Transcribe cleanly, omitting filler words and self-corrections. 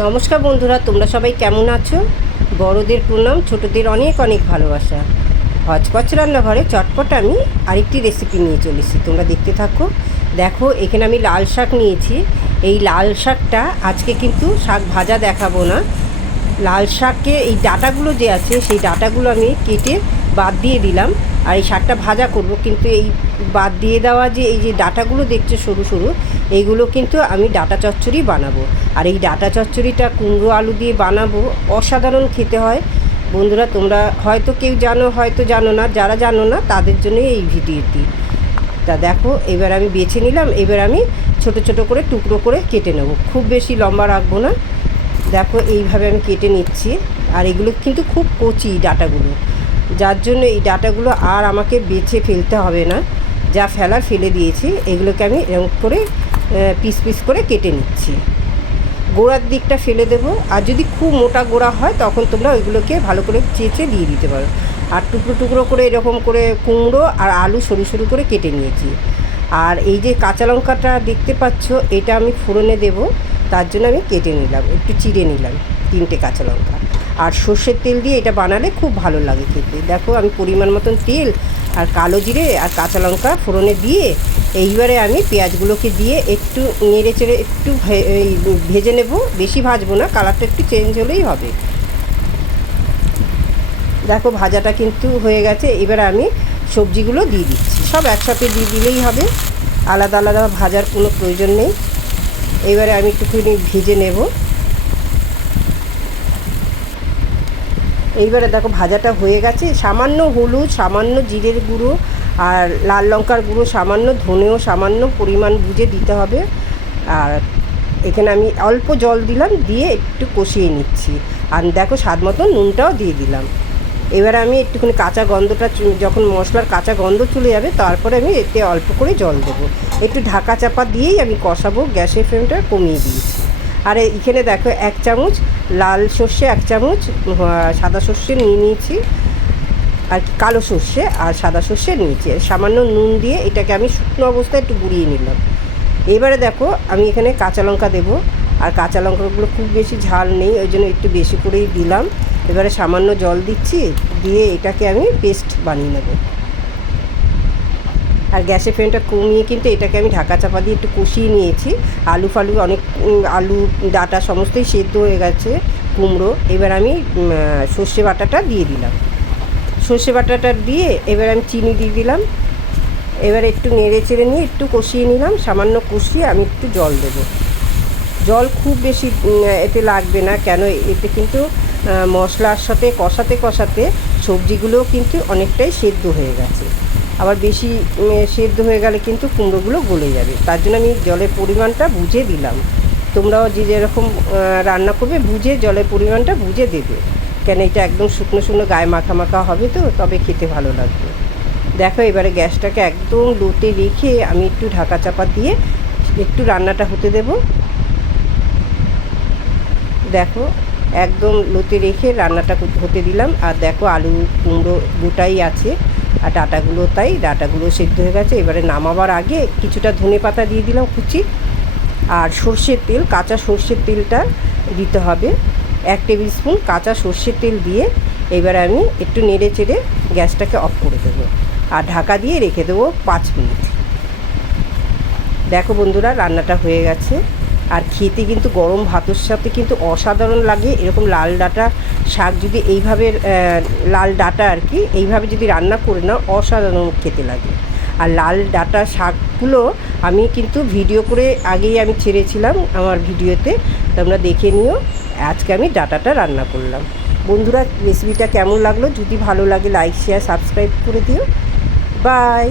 নমস্কার বন্ধুরা, তোমরা সবাই কেমন আছো? বড়দের প্রণাম, ছোটদের অনেক অনেক ভালোবাসা। হজপচ রান্নাঘরে চটপট আমি আরেকটি রেসিপি নিয়ে চলেছি, তোমরা দেখতে থাকো। দেখো, এখানে আমি লাল শাক নিয়েছি। এই লাল শাকটা আজকে কিন্তু শাক ভাজা দেখাবো না। লাল শাকে এই ডাঁটাগুলো যে আছে সেই ডাঁটাগুলো আমি কেটে বাদ দিয়ে দিলাম, আর এই শাকটা ভাজা করব। কিন্তু এই বাদ দিয়ে দেওয়া যে এই যে ডাঁটাগুলো দেখছো সরু সরু, এইগুলো কিন্তু আমি ডাঁটা চচ্চড়ি বানাবো। আর এই ডাঁটা চচ্চড়িটা কুমড়ো আলু দিয়ে বানাবো, অসাধারণ খেতে হয়। বন্ধুরা, তোমরা হয়তো কেউ জানো, হয়তো জানো না। যারা জানো না তাদের জন্যই এই ভিডিওটি। তা দেখো, এবার আমি বেছে নিলাম। এবার আমি ছোট ছোট করে টুকরো করে কেটে নেব, খুব বেশি লম্বা রাখবো না। দেখো, এইভাবে আমি কেটে নিচ্ছি। আর এগুলো কিন্তু খুব কচি ডাঁটাগুলো, যার জন্য এই ডাঁটাগুলো আর আমাকে বেছে ফেলতে হবে না। যা ফেলার ফেলে দিয়েছি। এগুলোকে আমি এরকম করে পিস পিস করে কেটে নিচ্ছি। গোড়ার দিকটা ফেলে দেবো, আর যদি খুব মোটা গোড়া হয় তখন তোমরা ওইগুলোকে ভালো করে চেঁচে দিয়ে দিতে পারো। আর টুকরো টুকরো করে এরকম করে কুমড়ো আর আলু সরু সরু করে কেটে নিয়েছি। আর এই যে কাঁচা লঙ্কাটা দেখতে পাচ্ছ, এটা আমি ফোড়নে দেব, তার জন্য আমি কেটে নিলাম, একটু চিড়ে নিলাম 3টে কাঁচা লঙ্কা। আর সর্ষের তেল দিয়ে এটা বানালে খুব ভালো লাগে খেতে। দেখো, আমি পরিমাণ মতন তেল আর কালো জিরে আর কাঁচা লঙ্কা ফোড়নে দিয়ে এইবারে আমি পেঁয়াজগুলোকে দিয়ে একটু নেড়ে চেড়ে একটু ভেজে নেব। বেশি ভাজবো না, কালারটা একটু চেঞ্জ হলেই হবে। দেখো, ভাজাটা কিন্তু হয়ে গেছে। এবার আমি সবজিগুলো দিয়ে দিচ্ছি, সব একসাথে দিয়ে দিলেই হবে, আলাদা আলাদা ভাজার কোনো প্রয়োজন নেই। এবারে আমি একটুখানি ভেজে নেব। এইবারে দেখো, ভাজাটা হয়ে গেছে। সামান্য হলুদ, সামান্য জিরের গুঁড়ো আর লাল লঙ্কার গুঁড়ো সামান্য, ধনেও সামান্য পরিমাণ বুঝে দিতে হবে। আর এখানে আমি অল্প জল দিলাম, দিয়ে একটু কষিয়ে নিচ্ছি। আর দেখো, স্বাদ মতো নুনটাও দিয়ে দিলাম। এবার আমি একটুখানি কাঁচা গন্ধটা, যখন মশলার কাঁচা গন্ধ চলে যাবে তারপরে আমি এতে অল্প করে জল দেবো। একটু ঢাকা চাপা দিয়েই আমি কষাবো, গ্যাসের ফ্লেমটা কমিয়ে দিয়েছি। আর এখানে দেখো, 1 চামচ লাল সর্ষে, 1 চামচ সাদা সর্ষে নিয়ে নিয়েছি, আর কালো সর্ষে আর সাদা সর্ষে নিয়েছি। সামান্য নুন দিয়ে এটাকে আমি শুকনো অবস্থায় একটু গুঁড়িয়ে নিলাম। এবারে দেখো, আমি এখানে কাঁচা লঙ্কা দেবো। আর কাঁচা লঙ্কাগুলো খুব বেশি ঝাল নেই, ওই জন্য একটু বেশি করেই দিলাম। এবারে সামান্য জল দিচ্ছি, দিয়ে এটাকে আমি পেস্ট বানিয়ে নেব। আর গ্যাসের ফ্লেমটা কমিয়ে কিন্তু এটাকে আমি ঢাকা চাপা দিয়ে একটু কষিয়ে নিয়েছি। আলু ফালু অনেক, আলু ডাঁটা সমস্তই সেদ্ধ হয়ে গেছে, কুমড়ো। এবার আমি সর্ষে বাটাটা দিয়ে দিলাম। সর্ষে বাটাটা দিয়ে এবার আমি চিনি দিয়ে দিলাম। এবার একটু নেড়ে চেড়ে নিয়ে একটু কষিয়ে নিলাম। সামান্য কষিয়ে আমি একটু জল দেবো। জল খুব বেশি এতে লাগবে না, কেন এতে কিন্তু মশলার সাথে কষাতে কষাতে সবজিগুলোও কিন্তু অনেকটাই সেদ্ধ হয়ে গেছে। আবার বেশি সেদ্ধ হয়ে গেলে কিন্তু কুমড়োগুলো গলে যাবে, তার জন্য আমি জলের পরিমাণটা বুঝে দিলাম। তোমরাও যে যেরকম রান্না করবে বুঝে জলের পরিমাণটা বুঝে দেবে, কেন এটা একদম শুকনো শুকনো গায়ে মাখা মাখা হবে, তো তবে খেতে ভালো লাগবে। দেখো, এবারে গ্যাসটাকে একদম লোতে রেখে আমি একটু ঢাকা চাপা দিয়ে একটু রান্নাটা হতে দেব। দেখো, একদম লোতে রেখে রান্নাটা হতে দিলাম। আর দেখো, আলু কুমড়ো গোটাই আছে, আর ডাঁটাগুলো তাই, ডাঁটাগুলো সেদ্ধ হয়ে গেছে। এবারে নামাবার আগে কিছুটা ধনে পাতা দিয়ে দিলাম কুচি, আর সর্ষের তেল, কাঁচা সর্ষের তেলটা দিতে হবে। 1 টেবিল স্পুন কাঁচা সর্ষের তেল দিয়ে এবারে আমি একটু নেড়ে চেড়ে গ্যাসটাকে অফ করে দেবো, আর ঢাকা দিয়ে রেখে দেবো 5 মিনিট। দেখো বন্ধুরা, রান্নাটা হয়ে গেছে। আর খেতে কিন্তু গরম ভাতের সাথে কিন্তু অসাধারণ লাগে। এরকম লাল ডাঁটা শাক যদি এইভাবে, লাল ডাঁটা আর কি, এইভাবে যদি রান্না করে নাও, অসাধারণ খেতে লাগে। আর লাল ডাঁটা শাকগুলো আমি কিন্তু ভিডিও করে আগেই আমি ছেড়েছিলাম আমার ভিডিওতে, তোমরা দেখে নিও। আজকে আমি ডাঁটাটা রান্না করলাম। বন্ধুরা, রেসিপিটা কেমন লাগলো? যদি ভালো লাগে লাইক শেয়ার সাবস্ক্রাইব করে দিও। বাই।